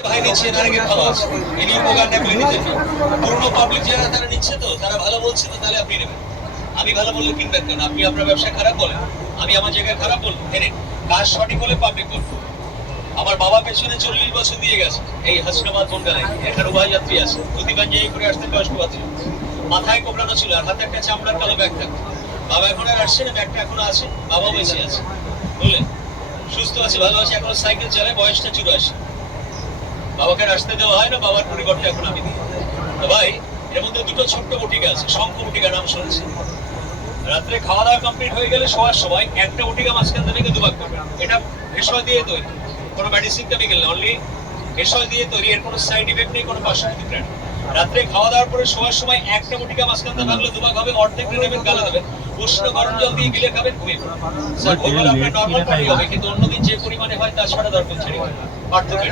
ভাই নিচ্ছে এর আগে খাওয়া আছে ইনি উপকার না করে দিতেন পুরনো পাবলিক যারা তারা নিচ্ছে তো তারা ভালো বলছে তো তাহলে আপনি নেবেন আমি ভালো বললে কিনবেন কেন আপনি আপনার ব্যবসা খারাপ বলেন আমি আমার জায়গায় খারাপ বলবো এনে কাজ সঠিক হলে পাবলিক বলবো আমার বাবা পেছনে 40 বছর দিয়ে গেছে এই হাসনাবাদ বন্ডায় এখানে উভয়যাত্রী আছে ধুতি পাঞ্জাবি করে আসতেন বয়স্ক বাতিল মাথায় কোবরানো ছিল আর হাতে একটা চামড়ার কালো ব্যাগ থাকতো বাবা এখন আর আসছে না ব্যাগটা এখনো আছে বাবা বেঁচে আছে বুঝলেন সুস্থ আছে ভালো আছে এখনো সাইকেল চালায় বয়সটা 84 বাবাকে আসতে দেওয়া হয় না বাবার পরিবর্তে এখন আমি দিই তো ভাই এর মধ্যে দুটো ছোট্ট বটিকা আছে শঙ্খ বটিকা নাম শুনেছি রাত্রে খাওয়া দাওয়া কমপ্লিট হয়ে গেলে শোয়ার সময় একটা বটিকা মাঝখান থেকে দুভাগ করবেন এটা ভেষজ দিয়ে তৈরি কোনো মেডিসিন কেমিক্যাল না অনলি ভেষজ দিয়ে তৈরি এর কোনো সাইড ইফেক্ট নেই কোনো পার্শ্ব প্রতিক্রিয়া নেই রাত্রে খাওয়া দাওয়ার পরে শোয়ার সময় একটা বটিকা মাঝখান থেকে ভাগলে দুভাগ হবে অর্ধেকটা নেবেন গালে দেবেন উষ্ণ গরম জল দিয়ে গিলে খাবেন ঘুমিয়ে পড়বেন স্যার ভোরবেলা আপনার নর্মাল পানি হবে কিন্তু অন্যদিন যে পরিমাণে হয় তাছাড়া দরকার ছেড়ে পার্থক্য